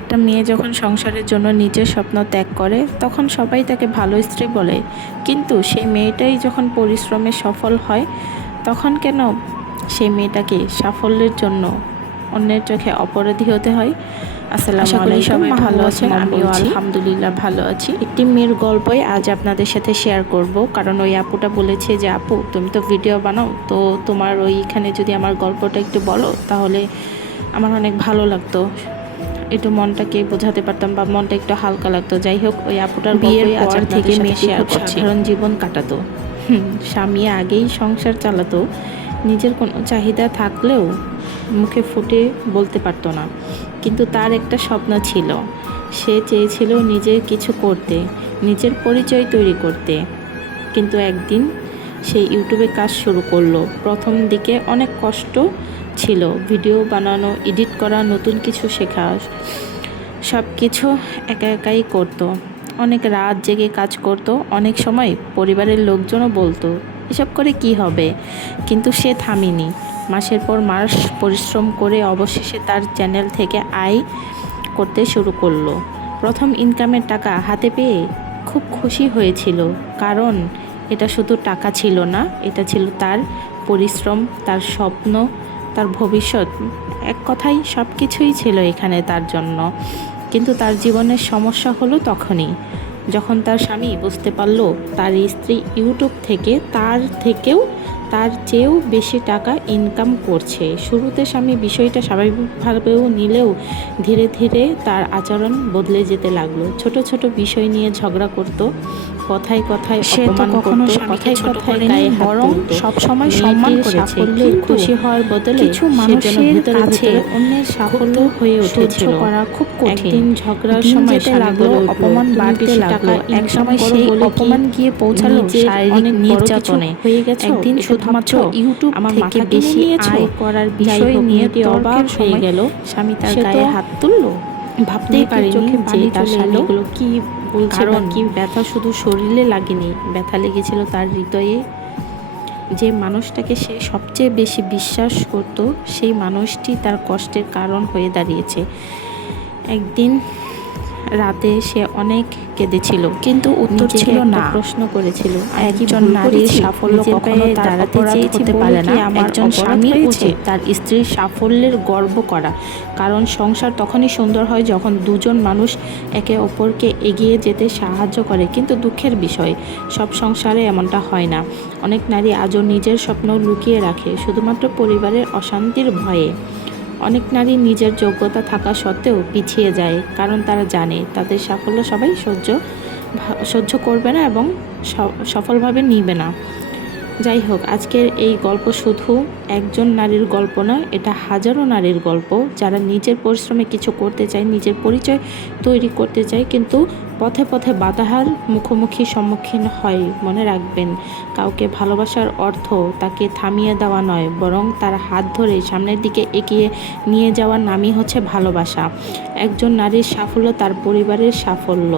একটা মেয়ে যখন সংসারের জন্য নিজের স্বপ্ন ত্যাগ করে তখন সবাই তাকে ভালো স্ত্রী বলে, কিন্তু সেই মেয়েটাই যখন পরিশ্রমে সফল হয় তখন কেন সেই মেয়েটাকে সাফল্যের জন্য অন্যের চোখে অপরাধী হতে হয়? আসসালামু আলাইকুম, সবাই ভালো আছেন? আমিও আলহামদুলিল্লাহ ভালো আছি। একটি মেয়ের গল্পই আজ আপনাদের সাথে শেয়ার করব, কারণ ওই আপুটা বলেছে যে আপু তুমি তো ভিডিও বানাও, তো তোমার ওইখানে যদি আমার গল্পটা একটু বলো তাহলে আমার অনেক ভালো লাগতো, একটু মনটাকে বোঝাতে পারতাম বা মনটা একটু হালকা লাগতো। যাই হোক, ওই আপুটার বিয়ের পর থেকে মেয়ে শেয়ার করছে সাধারণ জীবন কাটাতো। স্বামী আগেই সংসার চালাতো, নিজের কোনো চাহিদা থাকলেও মুখে ফুটে বলতে পারতো না, কিন্তু তার একটা স্বপ্ন ছিল। সে চেয়েছিল নিজের কিছু করতে, নিজের পরিচয় তৈরি করতে। কিন্তু একদিন সে ইউটিউবে কাজ শুরু করলো। প্রথম দিকে অনেক কষ্ট ছিল, ভিডিও বানানো, এডিট করা, নতুন কিছু শেখা, সব কিছু একা একাই করতো। অনেক রাত জেগে কাজ করতো, অনেক সময় পরিবারের লোকজনও বলতো এসব করে কি হবে, কিন্তু সে থামেনি। মাসের পর মাস পরিশ্রম করে অবশেষে তার চ্যানেল থেকে আয় করতে শুরু করলো। প্রথম ইনকামের টাকা হাতে পেয়ে খুব খুশি হয়েছিল, কারণ এটা শুধু টাকা ছিল না, এটা ছিল তার পরিশ্রম, তার স্বপ্ন, তার ভবিষ্যৎ। এক কথায় সব কিছুই ছিল এখানে তার জন্য। কিন্তু তার জীবনের সমস্যা হলো তখনই, যখন তার স্বামী বুঝতে পারল তার স্ত্রী ইউটিউব থেকে তার চেয়েও বেশি টাকা ইনকাম করছে। শুরুতে স্বামী বিষয়টা স্বাভাবিকভাবেও নিলেও ধীরে ধীরে তার আচরণ বদলে যেতে লাগলো। ছোট ছোট বিষয় নিয়ে ঝগড়া করত, কথায় কথায় অপমান করত, কথায় কথায় গায়ে বরং সব সময় সম্মান করেছে। খুশি হওয়ার বদলে কিছু মানুষের কাছে অন্যের সাফল্য হয়ে উঠেছিল করা খুব কঠিন। একদিন ঝগড়ার সময় লাগলো, অপমান বাড়তে লাগলো, এক সময় সেই অপমান গিয়ে পৌঁছালো শারীরিক নির্যাতনে হয়ে গেছে। একদিন শুধুমাত্র ইউটিউব থেকে বেশি আয় করার বিষয় নিয়ে অবাক হয়ে গেল, স্বামী তার গায়ে হাত তুললো। ভাবতেই পারিনি যে তার স্বামী এগুলো কি বলছে, কারণ কি ব্যথা শুধু শরীরে লাগেনি, ব্যথা লেগেছিল তার হৃদয়ে। যে মানুষটাকে সে সবচেয়ে বেশি বিশ্বাস করত, সেই মানুষটি তার কষ্টের কারণ হয়ে দাঁড়িয়েছে। একদিন রাতে সে অনেক কেঁদেছিল, কিন্তু উত্তর ছিল না। প্রশ্ন করেছিল, একজন নারীর সাফল্য কখনো দাঁড়াতে হতে পারে না। একজন স্বামীর উচিত তার স্ত্রীর সাফল্যের গর্ব করা, কারণ সংসার তখনই সুন্দর হয় যখন দুজন মানুষ একে অপরকে এগিয়ে যেতে সাহায্য করে। কিন্তু দুঃখের বিষয়, সব সংসারে এমনটা হয় না। অনেক নারী আজও নিজের স্বপ্ন লুকিয়ে রাখে শুধুমাত্র পরিবারের অশান্তির ভয়ে। অনেক নারী নিজের যোগ্যতা থাকা সত্ত্বেও পিছিয়ে যায়, কারণ তারা জানে তাদের সাফল্য সবাই সহ্য করবে না এবং সফলভাবে নিবে না। যাই হোক, আজকের এই গল্প শুধু একজন নারীর গল্প নয়, এটা হাজারো নারীর গল্প যারা নিজের পরিশ্রমে কিছু করতে চায়, নিজের পরিচয় তৈরি করতে চায়, কিন্তু পথে পথে বাধার সম্মুখীন হয়। মনে রাখবেন, কাউকে ভালোবাসার অর্থ তাকে থামিয়ে দেওয়া নয়, বরং তার হাত ধরে সামনের দিকে এগিয়ে নিয়ে যাওয়ার নামই হচ্ছে ভালোবাসা। একজন নারীর সাফল্য তার পরিবারের সাফল্য,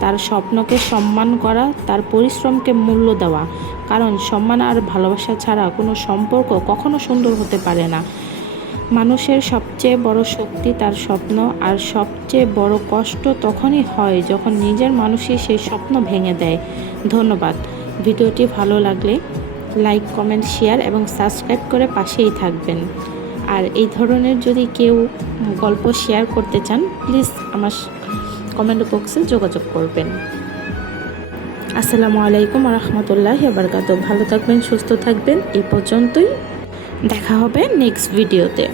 তার স্বপ্নকে সম্মান করা, তার পরিশ্রমকে মূল্য দেওয়া, কারণ সম্মান আর ভালোবাসা ছাড়া কোনো সম্পর্ক কখনো সুন্দর হতে পারে না। মানুষের সবচেয়ে বড় শক্তি তার স্বপ্ন, আর সবচেয়ে বড় কষ্ট তখনই হয় যখন নিজের মানুষই সেই স্বপ্ন ভেঙে দেয়। ধন্যবাদ। ভিডিওটি ভালো লাগলে লাইক, কমেন্ট, শেয়ার এবং সাবস্ক্রাইব করে পাশেই থাকবেন। আর এই ধরনের যদি কেউ গল্প শেয়ার করতে চান, প্লিজ আমার কমেন্ট বক্সে যোগাযোগ করবেন। আসসালামু আলাইকুম রহমতুল্লাহি ওয়া বারাকাতুহু। ভালো থাকবেন, সুস্থ থাকবেন। এই পর্যন্তই, দেখা হবে নেক্সট ভিডিওতে।